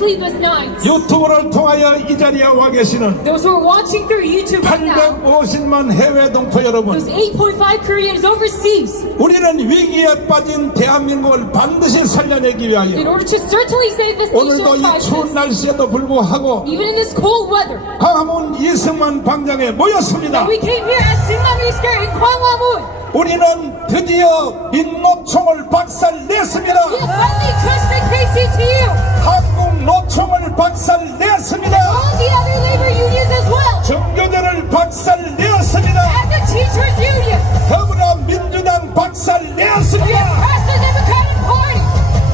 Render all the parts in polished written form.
sleepless nights. 유튜브를 통하여 이 자리에 와 계시는 Those who are watching through YouTube right now. 850만 해외 동포 여러분, Those 8.5 Koreans overseas. 우리는 위기에 빠진 대한민국을 반드시 살려내기 In 위하여 order to certainly save this nation 오늘도 of 이 추운 crisis, 날씨에도 불구하고 even in this cold weather, 광화문 이승만 광장에 모였습니다. we came here at Singam Square in Gwanghwamun. 우리는 드디어 민노총을 박살냈습니다. We have finally trusted KCTU. 한국 노총을 박살냈습니다. All the other labor unions as well. 정교조를 박살냈습니다. And the teachers union. 더불어민주당 We 박살냈습니다. have crushed the Democratic Party.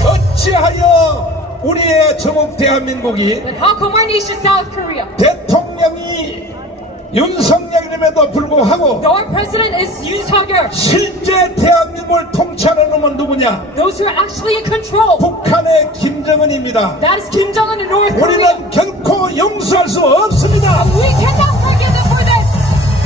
어찌하여 우리의 저국 대한민국이 But how come our nation, South Korea, 대통령이 윤석열임에도 불구하고 though our president is Yoon Suk-yeol, 실제 대한민국을 통치하는 놈은 누구냐? those who are actually in control, 북한의 김정은입니다. that is Kim Jong-un in North Korea. 우리는 결코 용서할 수 없습니다. We cannot forgive them for this.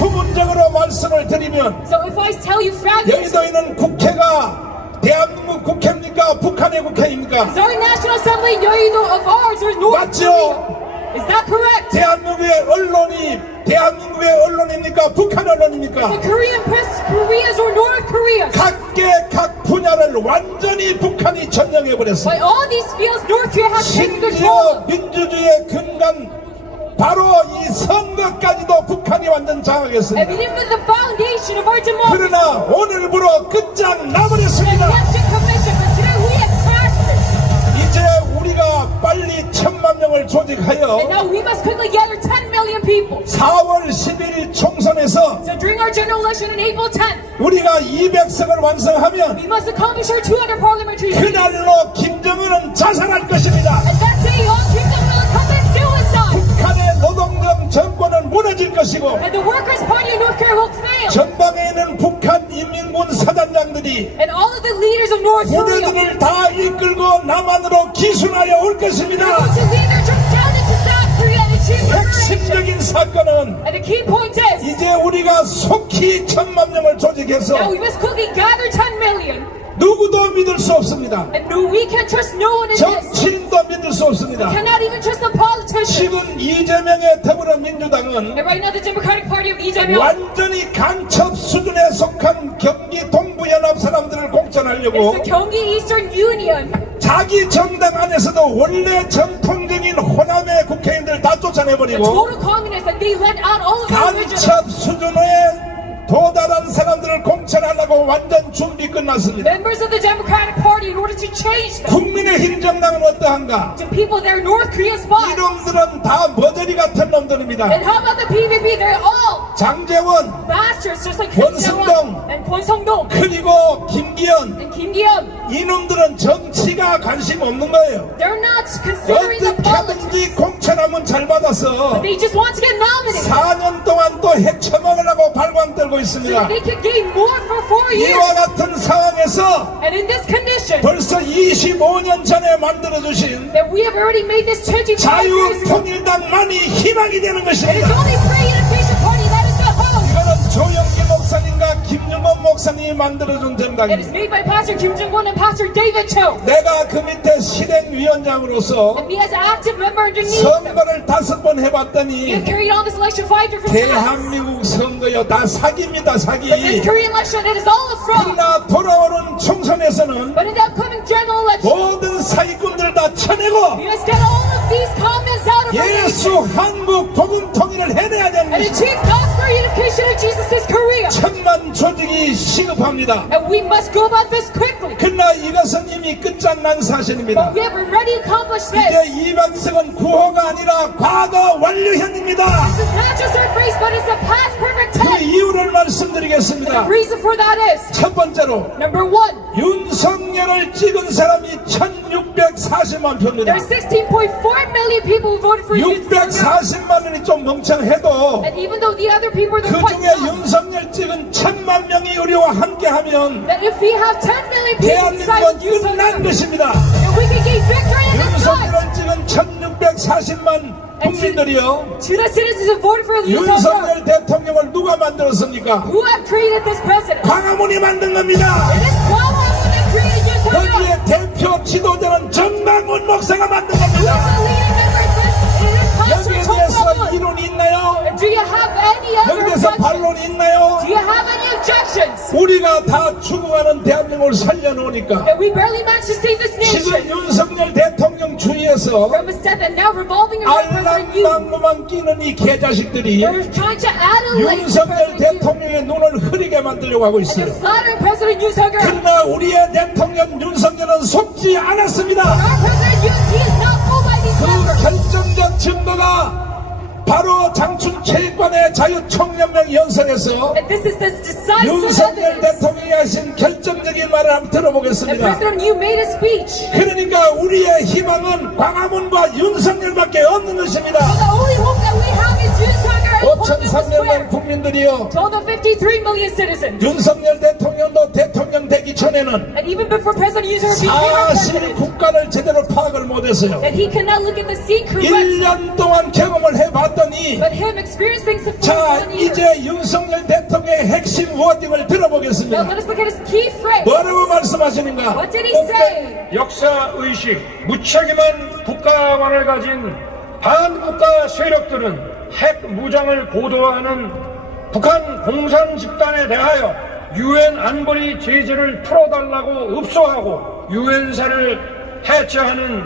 부분적으로 말씀을 드리면 So if I tell you fragments, 여의도에 있는 국회가 대한민국 국회입니까? 북한의 국회입니까? is our National Assembly Yeouido of ours or North 맞죠? Korea? Is that correct? 대한민국의 언론이 대한민국의 언론입니까? 북한 언론입니까? The Korean press, Korea's or North Korea's? 각계 각 분야를 완전히 북한이 점령해 버렸습니다. By all these fields, North Korea has taken control 심지어 of. 민주주의의 근간 바로 이 선거까지도 북한이 완전 And 장악했습니다. even the foundation of our democracy. 그러나 오늘부로 끝장 The 나버렸습니다. election commission, but today we have crashed it. 이제 우리가 빨리 1,000만 명을 조직하여 And now we must quickly gather 10 million people. 4월 10일 총선에서 So during our general election on April 10th, 우리가 200석을 완성하면 we must accomplish our 200 parliamentary seats. 그날로 김정은은 자살할 것입니다. And that day, all Kim Jong-un will commit suicide. 북한의 노동정 정권은 무너질 것이고 And the Workers' Party in North Korea will fail. 전방에 있는 북한 인민군 사단장들이 And all of the leaders of North Korea 부대들을 다 이끌고 남한으로 기순하여 올 것입니다. are going to lead their troops down into South Korea and achieve liberation. 핵심적인 사건은 And the key point is, 이제 우리가 속히 1,000만 명을 now 조직해서 we must quickly gather 10 million. 누구도 믿을 수 없습니다. And no, we can trust no one in this. 정치인도 믿을 수 없습니다. Cannot even trust the politicians. 지금 이재명의 더불어민주당은 And right now, the Democratic Party of Lee Jae-myung 완전히 간첩 수준에 속한 경기 동부연합 사람들을 is 공천하려고 the Gyeonggi Eastern Union. 자기 정당 안에서도 원래 전통적인 호남의 국회의원들 다 The 쫓아내버리고 total communists, and they let out all of the original. 간첩 수준에 도달한 사람들을 공천하려고 완전 준비 끝났습니다. Members of the Democratic Party in order to change them. 국민의힘 정당은 어떠한가? The people there, North Korean spies. 이놈들은 다 머저리 같은 놈들입니다. And how about the PVP? They're all 장재원, bastards, just like 권성동. Kim Jong-un and Kwon Song-dong 그리고 김기현, and Kim Gi-yeon. 이놈들은 정치가 관심 없는 거예요. They're not considering the politics. 어떻게든지 공천하면 잘 받아서 They just want to get nominated. 4년 동안 또 헤쳐먹으려고 발광 떨고 So 있습니다. they could gain more for 4 이와 years. 같은 상황에서 And in this condition, 벌써 25년 전에 만들어주신 that we have already made this 25 years ago. 자유통일당만이 희망이 되는 It is 것입니다. only Free Unification Party that is the hope. 이거는 조영기 목사님과 김윤범 목사님이 만들어준 It is 정당입니다. made by Pastor Kim Jong-un and Pastor David Cho. 내가 그 밑에 실행위원장으로서 And me as an active member underneath them. 선거를 5번 We have 해봤더니 carried on this election 5 different times. 대한민국 선거요 다 사기입니다. But this 사기. Korean election, it is all a fraud. 그러나 돌아오는 총선에서는 But in the upcoming general election, 모든 사기꾼들 다 쳐내고 we must get all of these comments out of our nation 예수 한국 복음 통일을 해내야 되는 and 것입니다. achieve gospel unification of Jesus' Korea. 1,000만 조직이 시급합니다. And we must go about this quickly. 그러나 이것은 이미 끝장난 사실입니다. But we have already accomplished this. 이제 이방석은 구호가 아니라 과거 완료형입니다. This is not just our phrase, but it's a past perfect 그 tense. 이유를 The 말씀드리겠습니다. reason for that is, 첫 번째로 number one, 윤석열을 찍은 사람이 1,640만 표입니다. there's 16.4 million people who voted for Yoon Suk-yeol. 640만원이 좀 멍청해도 And even though the other people are 그 quite 중에 young, 윤석열 찍은 1,000만 명이 우리와 함께하면 that if we have 10 million people inside 대한민국은 Yoon 끝난 Suk-yeol, 것입니다. then we can gain victory in this fight. 윤석열을 찍은 1,640만 국민들이요, To the citizens who voted for Yoon Suk-yeol, 윤석열 대통령을 누가 만들었습니까? who have created this president. 광화문이 만든 겁니다. It is Gwanghwamun that created Yoon Suk-yeol. 거기에 대표 지도자는 정강훈 목사가 만든 Who is 겁니다. the leader 우리가 다 죽어가는 대한민국을 살려놓으니까 that we barely managed to save this 지금 nation 윤석열 대통령 주위에서 from a step and now revolving around President Yoon. 알랑방구만 끼는 이 개자식들이 They're trying to adulate 윤석열 President Yoon 대통령의 눈을 흐리게 만들려고 하고 and 있어요. they're flattering President Yoon's hugger. 그러나 우리의 대통령 윤석열은 속지 않았습니다. Our President Yoon, he is not fooled by these 그 members. 결정적 증거가 바로 장충체육관의 자유총연맹 연설에서 And this is the decisive 윤석열 evidence 대통령이 하신 결정적인 말을 한번 that 들어보겠습니다. President Yoon made a speech. 그러니까 우리의 희망은 광화문과 윤석열밖에 없는 것입니다. So the only hope that we have is Yoon's hugger and Portman Square. 5,300만 국민들이요, To all the 53 million citizens. 윤석열 대통령도 대통령 되기 전에는 And even before President Yoon became our 사실 president, 국가를 제대로 파악을 못했어요. that he cannot look at the scene correctly. 1년 동안 경험을 해봤더니 But him experiencing things for 자 1 year. 이제 윤석열 대통령의 핵심 워딩을 Now 들어보겠습니다. let us look at his key phrase. 뭐라고 말씀하시는가? What did he say? 역사의식, 무책임한 국가관을 가진 반국가 세력들은 핵 무장을 고도화하는 북한 공산 집단에 대하여 유엔 안보리 제재를 풀어달라고 읍소하고 유엔사를 해체하는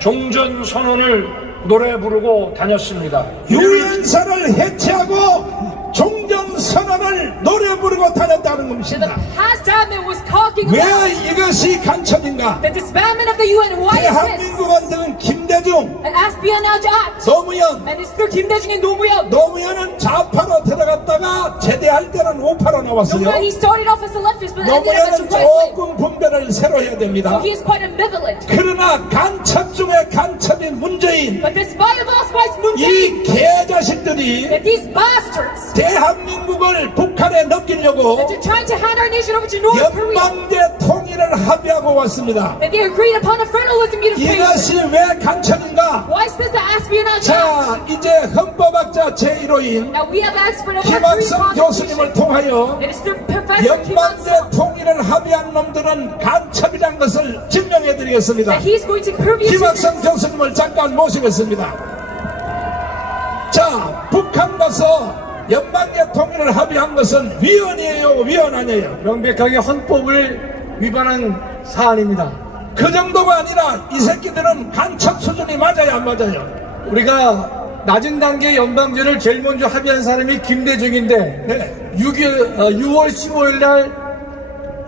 종전선언을 노래 부르고 다녔습니다. 유엔사를 해체하고 종전선언을 노래 부르고 다녔다는 In the 것입니다. past time it was talking 왜 about 이것이 간첩인가? the disbandment of the UN. Why is this? 대한민국은 등 김대중, An espionage act. 노무현, And it's through Kim Dae-jung and Roh Moo-yeol. 노무현은 좌파로 들어갔다가 제대할 때는 우파로 나왔어요. When he started off as a leftist, but ended up as a 노무현은 right wing. 조금 분별을 새로 해야 됩니다. So he is quite ambivalent. 그러나 간첩 중에 간첩인 문재인, But despite of all spites, Moon 이 Jae-in, 개자식들이 that these bastards 대한민국을 북한에 넘기려고 that are trying to hand our nation over to North Korea, 연방제 통일을 합의하고 왔습니다. that they agreed upon a federalism unification. 이것이 왜 간첩인가? Why is this the espionage 자, act? 이제 헌법학자 제1호인 Now we have expert on 김학성 교수님을 통하여 It is through Professor Kim 연방제 Il-sung 통일을 합의한 놈들은 간첩이란 것을 증명해 드리겠습니다. that he's going to prove you to 김학성 교수님을 잠깐 모시겠습니다. 자, 북한 가서 연방제 통일을 합의한 것은 위헌이에요, 위헌 아니에요? 명백하게 헌법을 위반한 사안입니다. 그 정도가 아니라 이 새끼들은 간첩 수준이 맞아요, 안 맞아요? 우리가 낮은 단계 연방제를 제일 먼저 합의한 사람이 김대중인데 네. 6월 15일 날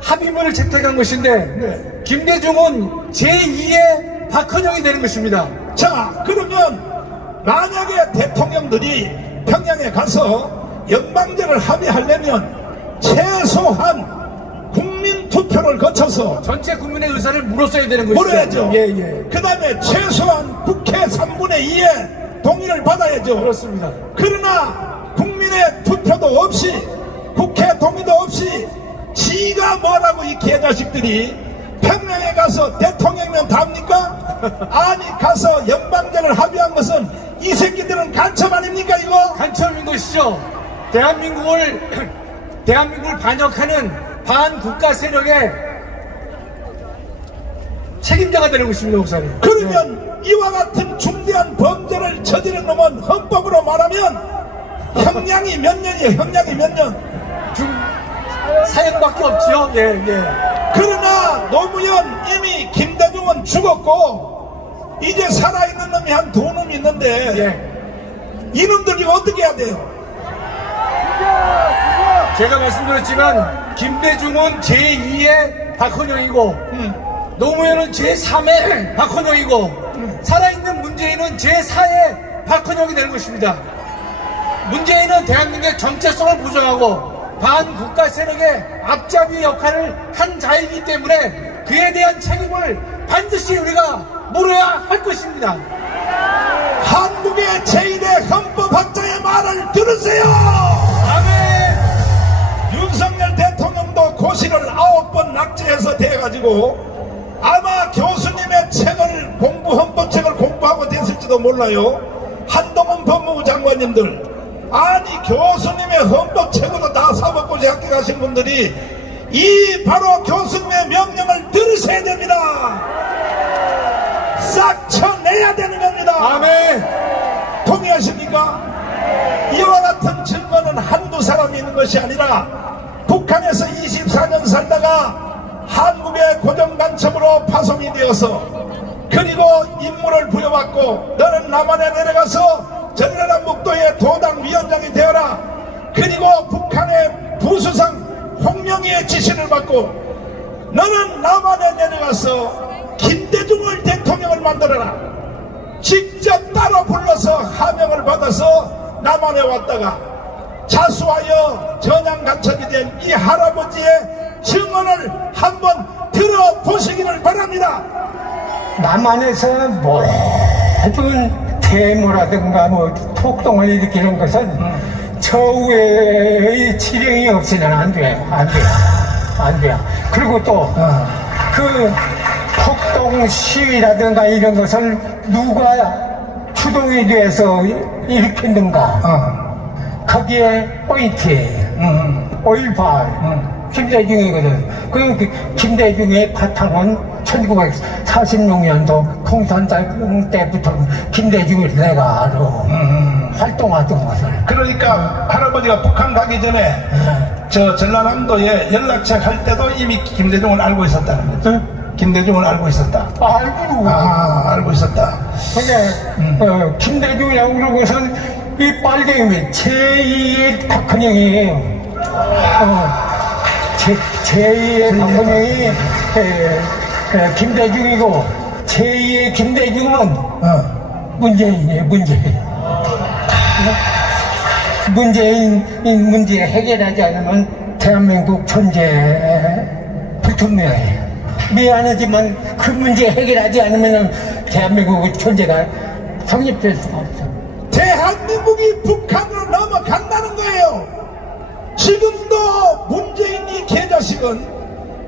합의문을 채택한 것인데 네. 김대중은 제2의 박헌영이 되는 것입니다. 자, 그러면 만약에 대통령들이 평양에 가서 연방제를 합의하려면 최소한 국민 투표를 거쳐서 전체 국민의 의사를 물었어야 되는 것이죠. 물어야죠. 예, 예. 그 다음에 최소한 국회 3분의 2의 동의를 받아야죠. 그렇습니다. 그러나 국민의 투표도 없이 국회 동의도 없이 지가 뭐라고 이 개자식들이 평양에 가서 대통령이면 답니까? 아니 가서 연방제를 합의한 것은 이 새끼들은 간첩 아닙니까 이거? 간첩인 것이죠. 대한민국을 반역하는 반국가 세력의 책임자가 되는 것입니다, 목사님. 그러면 이와 같은 중대한 범죄를 저지른 놈은 헌법으로 말하면 형량이 몇 년이에요? 형량이 몇 년? 사형밖에 없지요. 예, 예. 그러나 노무현 이미 김대중은 죽었고 이제 살아있는 놈이 한 두 놈이 있는데 예. 이놈들이 어떻게 해야 돼요? 제가 말씀드렸지만 김대중은 제2의 박헌영이고 노무현은 제3의 박헌영이고 살아있는 문재인은 제4의 박헌영이 되는 것입니다. 문재인은 대한민국의 정체성을 부정하고 반국가 세력의 앞잡이 역할을 한 자이기 때문에 그에 대한 책임을 반드시 우리가 물어야 할 것입니다. 한국의 제1의 헌법학자의 말을 들으세요. 아멘. 윤석열 대통령도 고시를 9번 낙제해서 돼가지고 아마 교수님의 책을 헌법책을 공부하고 됐을지도 몰라요. 한동훈 법무부 장관님들, 아니 교수님의 헌법책으로 다 사법고시 학교 가신 분들이 이 바로 교수님의 명령을 들으셔야 됩니다. 싹 쳐내야 되는 겁니다. 아멘. 동의하십니까? 이와 같은 증거는 한두 사람이 있는 것이 아니라 북한 북한에서 24년 살다가 한국의 고정간첩으로 파송이 되어서 그리고 임무를 부여받고 너는 남한에 내려가서 전라남북도의 도당위원장이 되어라. 그리고 북한의 부수상 홍명희의 지시를 받고 너는 남한에 내려가서 김대중을 대통령을 만들어라. 직접 따로 불러서 하명을 받아서 남한에 왔다가 자수하여 전향간첩이 된 이 할아버지의 증언을 한번 들어보시기를 바랍니다. 남한에서 모든 데모라든가 뭐 폭동을 일으키는 것은 저우의 지령이 없이는 안 돼. 그리고 또 그 폭동 시위라든가 이런 것을 누가 주동이 돼서 일으켰는가. 거기에 포인트예요. 5.18 김대중이거든. 그 김대중의 바탕은 1946년도 공산당 때부터 김대중을 내가 알아. 활동하던 것을. 그러니까 할아버지가 북한 가기 전에 저 전라남도에 연락책 할 때도 이미 김대중을 알고 있었다는 거죠. 김대중을 알고 있었다. 알고. 알고 있었다. 근데 김대중이라고 그러고선 이 빨갱이 제2의 박헌영이에요. 제2의 박헌영이 김대중이고 제2의 김대중은 문재인이에요. 문재인 문제 해결하지 않으면 대한민국 존재 불투명해요. 미안하지만 그 문제 해결하지 않으면 대한민국의 존재가 성립될 수가 없어. 대한민국이 북한으로 넘어간다는 거예요. 지금도 문재인이 개자식은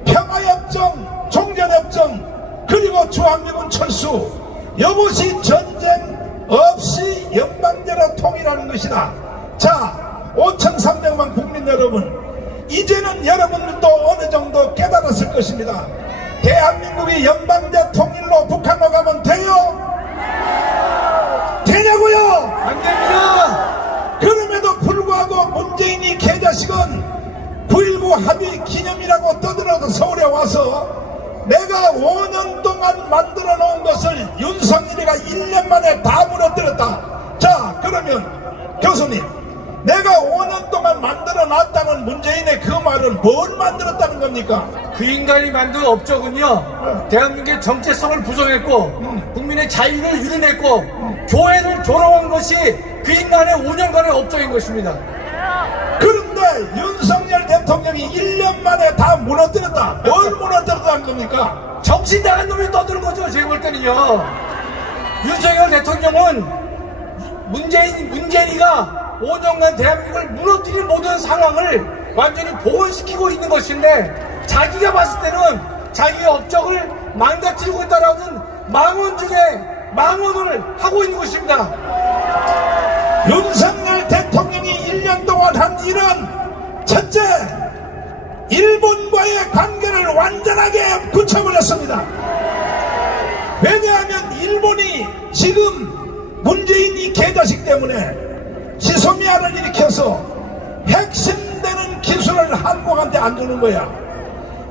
평화협정, 종전협정, 그리고 주한미군 철수, 이것이 전쟁 없이 연방제로 통일하는 것이다. 자, 5,300만 국민 여러분, 이제는 여러분들도 어느 정도 깨달았을 것입니다. 대한민국이 연방제 통일로 북한으로 가면 돼요? 되냐고요? 안 됩니다. 그럼에도 불구하고 문재인이 개자식은 9.19 합의 기념이라고 떠들어서 서울에 와서 내가 5년 동안 만들어 놓은 것을 윤석열이가 1년 만에 다 무너뜨렸다. 자, 그러면 교수님, 내가 5년 동안 만들어 놨다는 문재인의 그 말은 뭘 만들었다는 겁니까? 그 인간이 만든 업적은요, 대한민국의 정체성을 부정했고 국민의 자유를 유린했고 교회를 조롱한 것이 그 인간의 5년간의 업적인 것입니다. 그런데 윤석열 대통령이 1년 만에 다 무너뜨렸다. 뭘 무너뜨렸다는 겁니까? 정신 나간 놈이 떠드는 거죠. 제가 볼 때는요, 윤석열 대통령은 문재인이가 5년간 대한민국을 무너뜨린 모든 상황을 완전히 복원시키고 있는 것인데, 자기가 봤을 때는 자기의 업적을 망가뜨리고 있다라는 망언 중에 망언을 하고 있는 것입니다. 윤석열 대통령이 1년 동안 한 일은 첫째, 일본과의 관계를 완전하게 굳혀버렸습니다. 왜냐하면 일본이 지금 문재인이 개자식 때문에 지소미아를 일으켜서 핵심되는 기술을 한국한테 안 주는 거야.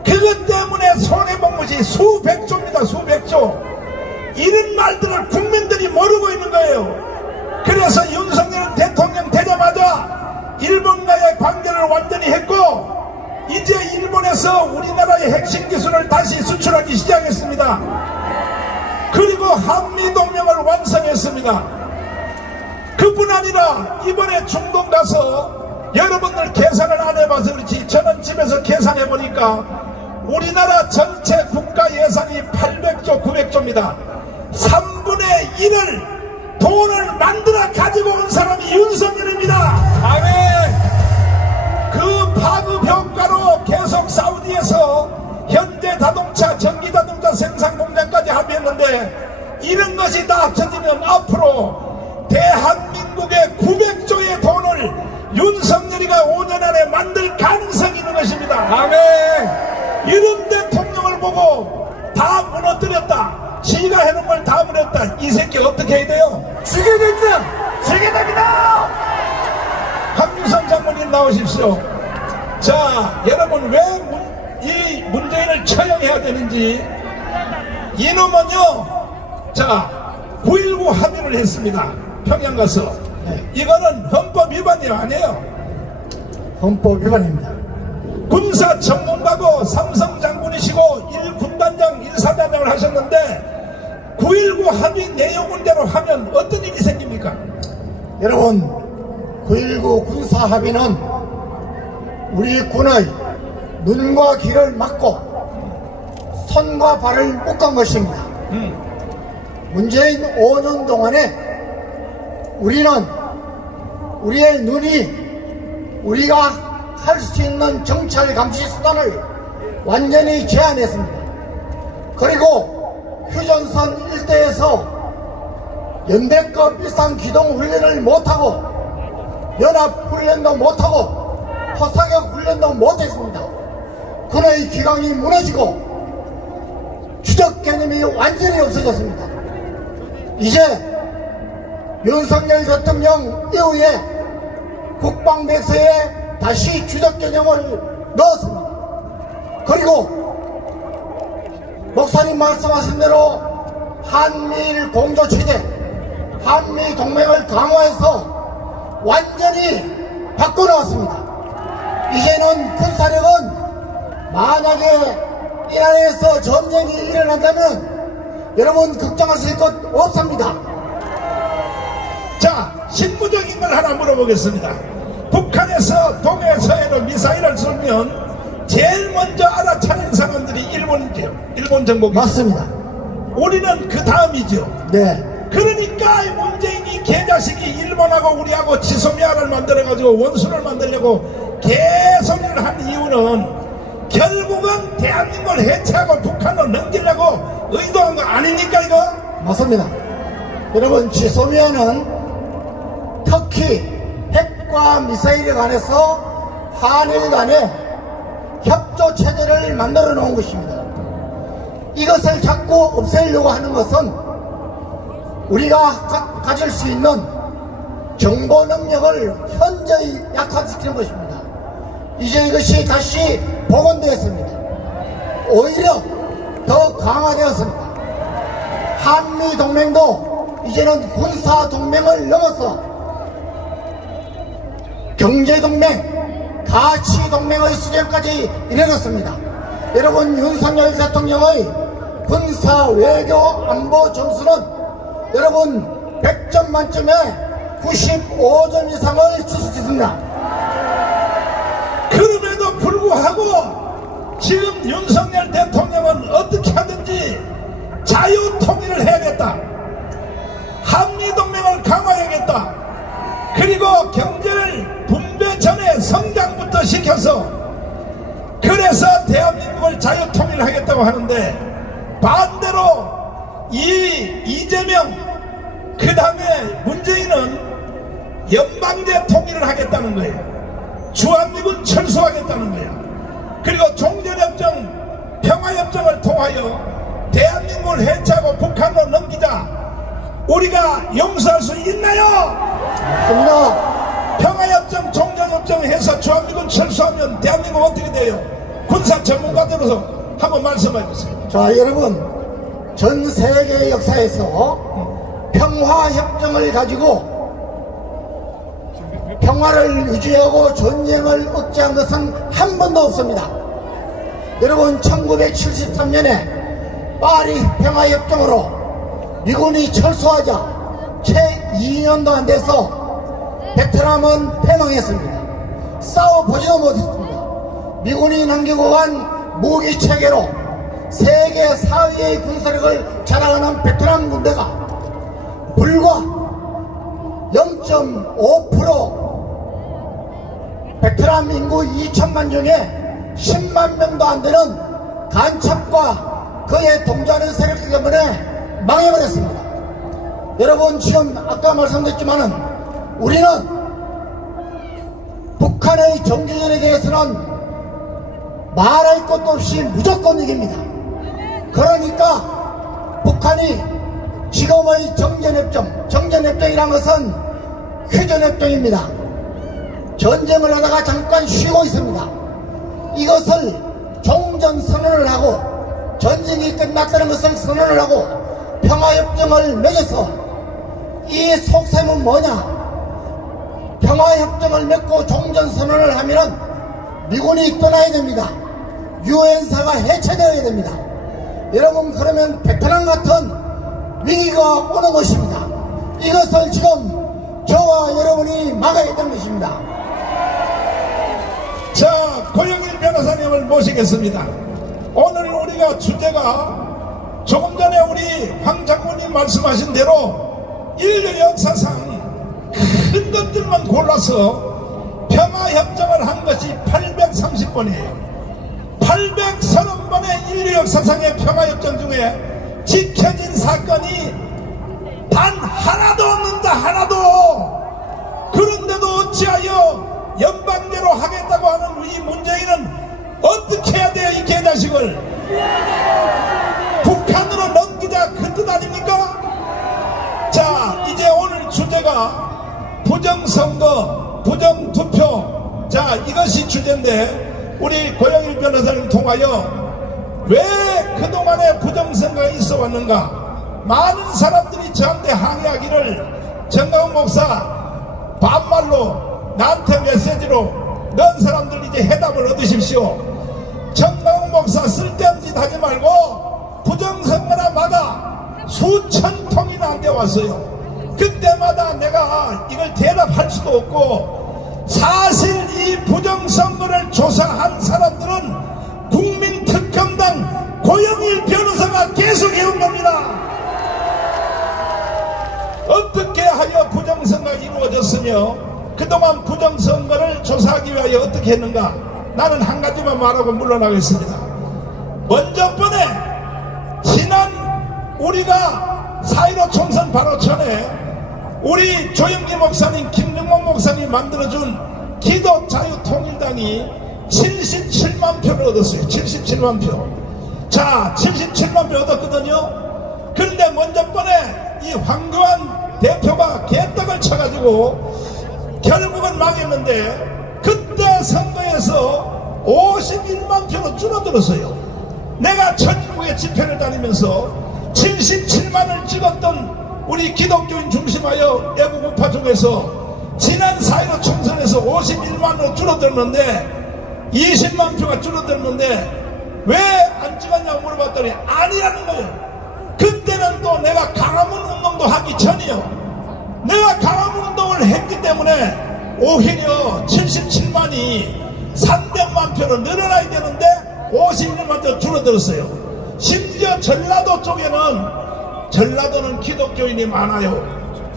그것 때문에 손해본 것이 수백조입니다. 수백조. 이런 말들을 국민들이 모르고 있는 거예요. 그래서 윤석열 대통령 되자마자 일본과의 관계를 완전히 했고, 이제 일본에서 우리나라의 핵심 기술을 다시 수출하기 시작했습니다. 그리고 한미동맹을 완성했습니다. 그뿐 아니라 이번에 중동 가서 여러분들 계산을 안 해봐서 그렇지, 저는 집에서 계산해보니까 우리나라 전체 국가 예산이 800조 900조입니다 3분의 1을 돈을 만들어 가지고 온 사람이 윤석열입니다. 아멘. 그 파급 효과로 계속 사우디에서 현대자동차, 전기자동차 생산 공장까지 합의했는데, 이런 것이 다 합쳐지면 앞으로 대한민국의 900조의 돈을 윤석열이가 5년 안에 만들 가능성이 있는 것입니다. 아멘. 이런 대통령을 보고 다 무너뜨렸다, 지가 해놓은 걸 다 무너뜨렸다, 이 새끼 어떻게 해야 돼요? 죽여야 됩니다. 죽여야 됩니다. 한미선 장모님 나오십시오. 자, 여러분 왜 이 문재인을 처형해야 되는지, 이놈은요, 자, 9.19 합의를 했습니다. 평양 가서. 이거는 헌법 위반이 아니에요. 헌법 위반입니다. 군사 전문가고 삼성 장군이시고 1군단장 1사단장을 하셨는데 9.19 합의 내용대로 하면 어떤 일이 생깁니까? 여러분, 9.19 군사 합의는 우리 군의 눈과 귀를 막고 손과 발을 묶은 것입니다. 문재인 5년 동안에 우리는 우리의 눈이 우리가 할 수 있는 정찰 감시 수단을 완전히 제한했습니다. 그리고 휴전선 일대에서 연대급 일상 기동 훈련을 못하고 연합 훈련도 못하고 포사격 훈련도 못했습니다. 군의 기강이 무너지고 추적 개념이 완전히 없어졌습니다. 이제 윤석열 대통령 이후에 국방백서에 다시 추적 개념을 넣었습니다. 그리고 목사님 말씀하신 대로 한미일 공조체제, 한미 동맹을 강화해서 완전히 바꿔놓았습니다. 이제는 군사력은 만약에 이란에서 전쟁이 일어난다면 여러분 걱정하실 것 없습니다. 자, 실무적인 걸 하나 물어보겠습니다. 북한에서 동해서해로 미사일을 쏘면 제일 먼저 알아차린 사람들이 일본이죠. 일본 정복이. 맞습니다. 우리는 그 다음이죠. 네. 그러니까 이 문재인이 개자식이 일본하고 우리하고 지소미아를 만들어가지고 원수를 만들려고 개소리를 한 이유는 결국은 대한민국을 해체하고 북한으로 넘기려고 의도한 거 아닙니까 이거? 맞습니다. 여러분, 지소미아는 터키 핵과 미사일에 관해서 한일 간에 협조 체제를 만들어 놓은 것입니다. 이것을 자꾸 없애려고 하는 것은 우리가 가질 수 있는 정보 능력을 현저히 약화시키는 것입니다. 이제 이것이 다시 복원되었습니다. 오히려 더 강화되었습니다. 한미 동맹도 이제는 군사 동맹을 넘어서 경제 동맹, 가치 동맹의 수준까지 이르렀습니다. 여러분, 윤석열 대통령의 군사 외교 안보 점수는 여러분 100점 만점에 95점 이상을 주셨습니다. 그럼에도 불구하고 지금 윤석열 대통령은 어떻게 하든지 자유통일을 해야겠다. 한미동맹을 강화해야겠다. 그리고 경제를 분배 전에 성장부터 시켜서 그래서 대한민국을 자유통일하겠다고 하는데 반대로 이재명 그 다음에 문재인은 연방제 통일을 하겠다는 거예요. 주한미군 철수하겠다는 거예요. 그리고 종전협정 평화협정을 통하여 대한민국을 해체하고 북한으로 넘기자. 우리가 용서할 수 있나요? 맞습니다. 평화협정 종전협정 해서 주한미군 철수하면 대한민국 어떻게 돼요? 군사 전문가들로서 한번 말씀해 주세요. 자, 여러분, 전 세계 역사에서 평화협정을 가지고 평화를 유지하고 전쟁을 억제한 것은 한 번도 없습니다. 여러분, 1973년에 파리 평화협정으로 미군이 철수하자 채 2년도 안 돼서 베트남은 패망했습니다. 싸워보지도 못했습니다. 미군이 남기고 간 무기체계로 세계 4위의 군사력을 자랑하는 베트남 군대가 불과 0.5% 베트남 인구 2천만 중에 10만 명도 안 되는 간첩과 그에 동조하는 세력들 때문에 망해버렸습니다. 여러분, 지금 아까 말씀드렸지만은 우리는 북한의 정규전에 대해서는 말할 것도 없이 무조건 이깁니다. 그러니까 북한이 지금의 정전협정이란 것은 휴전협정입니다. 전쟁을 하다가 잠깐 쉬고 있습니다. 이것을 종전 선언을 하고 전쟁이 끝났다는 것을 선언을 하고 평화협정을 맺어서 이 속셈은 뭐냐? 평화협정을 맺고 종전 선언을 하면은 미군이 떠나야 됩니다. 유엔사가 해체되어야 됩니다. 여러분, 그러면 베트남 같은 위기가 오는 것입니다. 이것을 지금 저와 여러분이 막아야 되는 것입니다. 자, 고영일 변호사님을 모시겠습니다. 오늘 우리가 주제가 조금 전에 우리 황 장군님 말씀하신 대로 인류 역사상 큰 것들만 골라서 평화협정을 한 것이 830번이에요. 830번의 인류 역사상의 평화협정 중에 지켜진 사건이 단 하나도 없는다, 하나도. 그런데도 어찌하여 연방대로 하겠다고 하는 이 문재인은 어떻게 해야 돼요, 이 개자식을? 북한으로 넘기자, 그 뜻 아닙니까? 자, 이제 오늘 주제가 부정선거, 부정투표. 자, 이것이 주제인데 우리 고영일 변호사님 통하여 왜 그동안에 부정선거가 있어 왔는가? 많은 사람들이 저한테 항의하기를 정강훈 목사 반말로 나한테 메시지로 넌 사람들 이제 해답을 얻으십시오. 정강훈 목사 쓸데없는 짓 하지 말고 부정선거나 마다 수천 통이 나한테 왔어요. 그때마다 내가 이걸 대답할 수도 없고, 사실 이 부정선거를 조사한 사람들은 국민특검당 고영일 변호사가 계속 해온 겁니다. 어떻게 하여 부정선거가 이루어졌으며 그동안 부정선거를 조사하기 위하여 어떻게 했는가? 나는 한 가지만 말하고 물러나겠습니다. 먼저 번에 지난 우리가 4.15 총선 바로 전에 우리 조영기 목사님, 김정목 목사님 만들어준 기독자유통일당이 77만 표를 얻었어요. 77만 표. 자, 77만 표 얻었거든요. 그런데 먼저 번에 이 황교안 대표가 개떡을 쳐가지고 결국은 망했는데, 그때 선거에서 51만 표로 줄어들었어요. 내가 전국에 집회를 다니면서 77만을 찍었던 우리 기독교인 중심하여 애국 우파 중에서 지난 4.15 총선에서 51만으로 줄어들었는데, 20만 표가 줄어들었는데 왜 안 찍었냐고 물어봤더니 아니라는 거예요. 그때는 또 내가 강화문 운동도 하기 전이요. 내가 강화문 운동을 했기 때문에 오히려 77만이 300만 표로 늘어나야 되는데 51만 표 줄어들었어요. 심지어 전라도 쪽에는, 전라도는 기독교인이 많아요.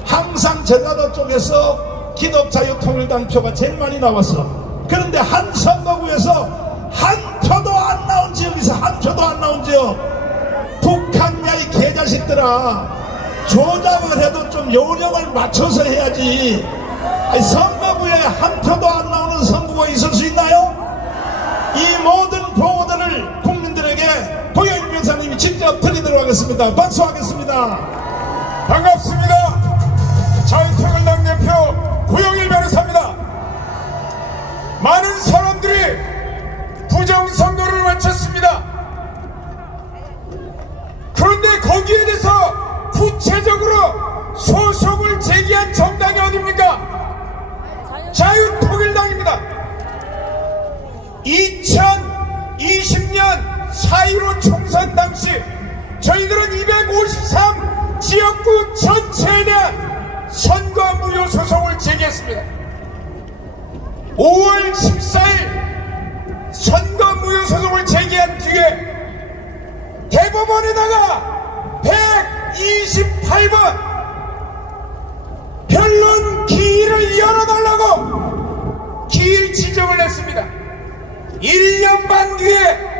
항상 전라도 쪽에서 기독자유통일당 표가 제일 많이 나왔어. 그런데 한 선거구에서 한 표도 안 나온 지역이 있어. 한 표도 안 나온 지역. 북한야 이 개자식들아, 조작을 해도 좀 요령을 맞춰서 해야지. 아니, 선거구에 한 표도 안 나오는 선거구가 있을 수 있나요? 이 모든 보고들을 국민들에게 고영일 변호사님이 직접 드리도록 하겠습니다. 박수하겠습니다. 반갑습니다. 자유통일당 대표 고영일 변호사입니다. 많은 사람들이 부정선거를 외쳤습니다. 그런데 거기에 대해서 구체적으로 소송을 제기한 정당이 어디입니까? 자유통일당입니다. 2020년 4.15 총선 당시 저희들은 253 지역구 전체에 대한 선거 무효 소송을 제기했습니다. 5월 14일 선거 무효 소송을 제기한 뒤에 대법원에다가 128번 변론 기일을 열어달라고 기일 지정을 했습니다. 1년 반 뒤에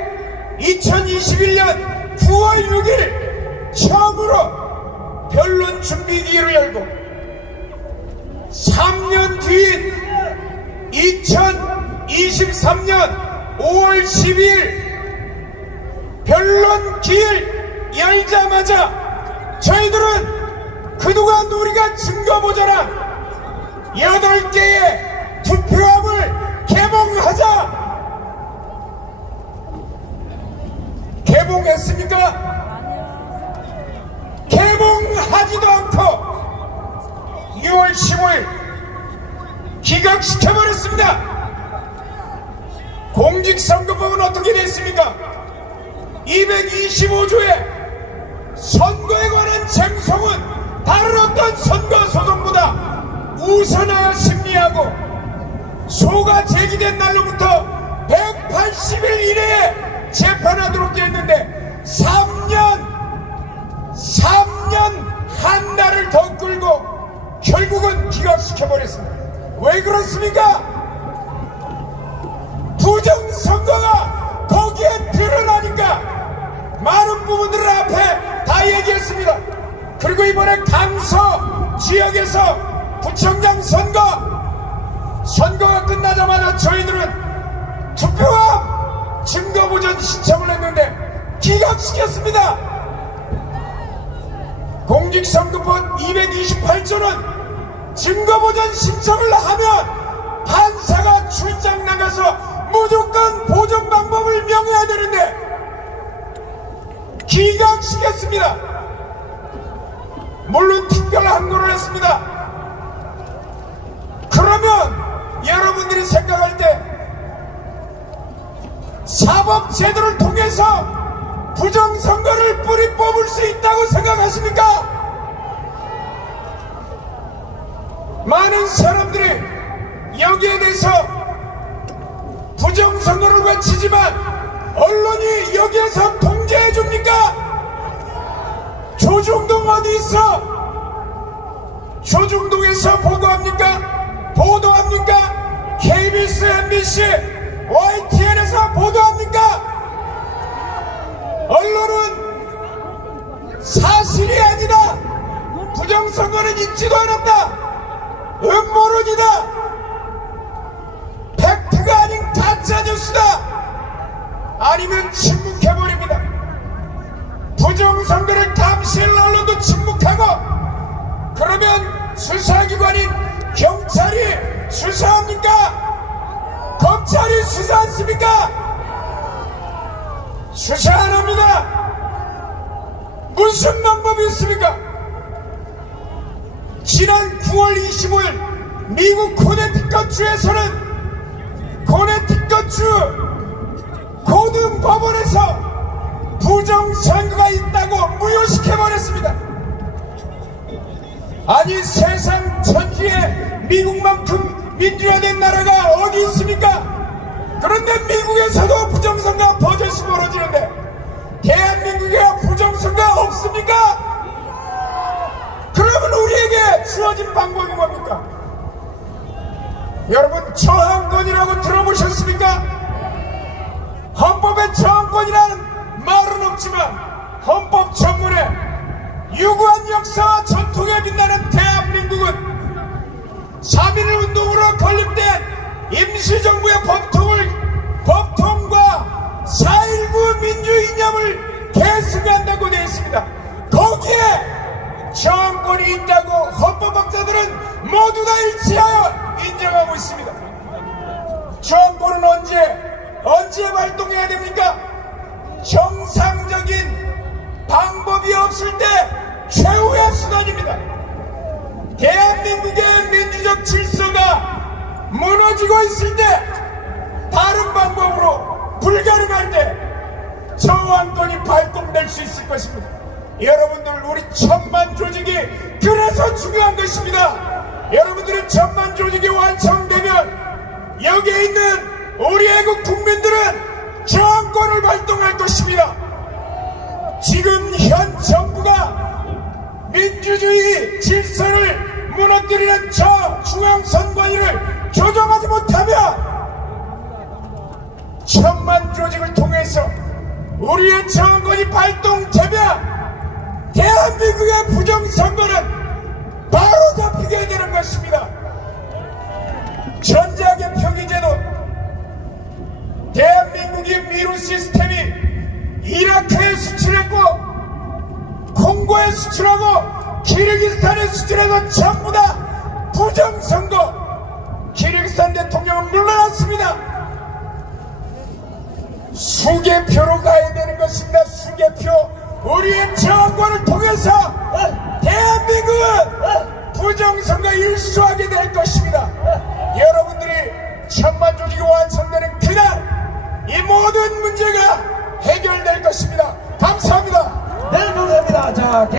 2021년 9월 6일 처음으로 변론 준비 기일을 열고, 3년 뒤인 2023년 5월 12일 변론 기일 열자마자 저희들은 그동안 우리가 증거보자랑 8개의 투표함을 개봉하자 개봉했습니까? 개봉하지도 않고 6월 15일 기각시켜버렸습니다. 공직선거법은 어떻게 됐습니까? 225조에 선거에 관한 쟁송은 다른 어떤 선거 소송보다 우선하여 심리하고 소가 제기된 날로부터 180일 이내에 재판하도록 되어 있는데 3년 한 달을 더 끌고 결국은 기각시켜버렸습니다. 왜 그렇습니까? 부정선거가 거기에 드러나니까 많은 부분들을 앞에 다 얘기했습니다. 그리고 이번에 강서 지역에서 부청장 선거가 끝나자마자 저희들은 투표함 증거보전 신청을 했는데 기각시켰습니다. 공직선거법 228조는 증거보전 신청을 하면 판사가 출장 나가서 무조건 보전 방법을 명해야 되는데 기각시켰습니다. 물론 특별 항고를 했습니다. 그러면 여러분들이 생각할 때 사법제도를 통해서 부정선거를 뿌리 뽑을 수 있다고 생각하십니까? 많은 사람들이 여기에 대해서 부정선거를 외치지만 언론이 여기에서 통제해줍니까? 조중동 어디 있어? 조중동에서 보도합니까? 보도합니까? KBS, MBC, YTN에서 보도합니까? 언론은 사실이 아니다. 부정선거는 있지도 않았다. 음모론이다. 팩트가 아닌 가짜뉴스다. 아니면 침묵해버립니다. 부정선거를 감시할 언론도 침묵하고 그러면 수사기관인 경찰이 수사합니까? 검찰이 수사 않습니까? 수사 안 합니다. 무슨 방법이 있습니까? 지난 9월 25일 미국 코네티컷주에서는 코네티컷주 고등법원에서 부정선거가 있다고 무효시켜버렸습니다. 아니 세상 천지에 미국만큼 민주화된 나라가 어디 있습니까? 그런데 미국에서도 부정선거가 버젓이 벌어지는데 대한민국에 부정선거가 없습니까? 그러면 우리에게 주어진 방법이 뭡니까? 여러분 저항권이라고 들어보셨습니까? 헌법에 저항권이라는 말은 없지만 헌법 전문에 유구한 역사와 전통에 빛나는 대한민국은 3.1 운동으로 건립된 임시정부의 법통과 4.19 민주이념을 계승한다고 되어 있습니다. 거기에 저항권이 있다고 헌법학자들은 모두 다 일치하여 인정하고 있습니다. 저항권은 언제 발동해야 됩니까? 정상적인 방법이 없을 때 최후의 수단입니다. 대한민국의 민주적 질서가 무너지고 있을 때 다른 방법으로 불가능할 때 저항권이 발동될 수 있을 것입니다. 여러분들 우리 천만 조직이 그래서 중요한 것입니다. 여러분들의 천만 조직이 완성되면 여기에 있는 우리 애국 국민들은 저항권을 발동할 것입니다. 지금 현 정부가 민주주의 질서를 무너뜨리는 저 중앙선관위를 조정하지 못하면 천만 조직을 통해서 우리의 저항권이 발동되면 대한민국의 부정선거는 바로 잡히게 되는 것입니다. 전자개표기제도 대한민국이 미루 시스템이 이라크에 수출했고 콩고에 수출하고 키르기스탄에 수출해서 전부 다 부정선거. 키르기스탄 대통령은 물러났습니다. 수개표로 가야 되는 것입니다. 수개표. 우리의 정권을 통해서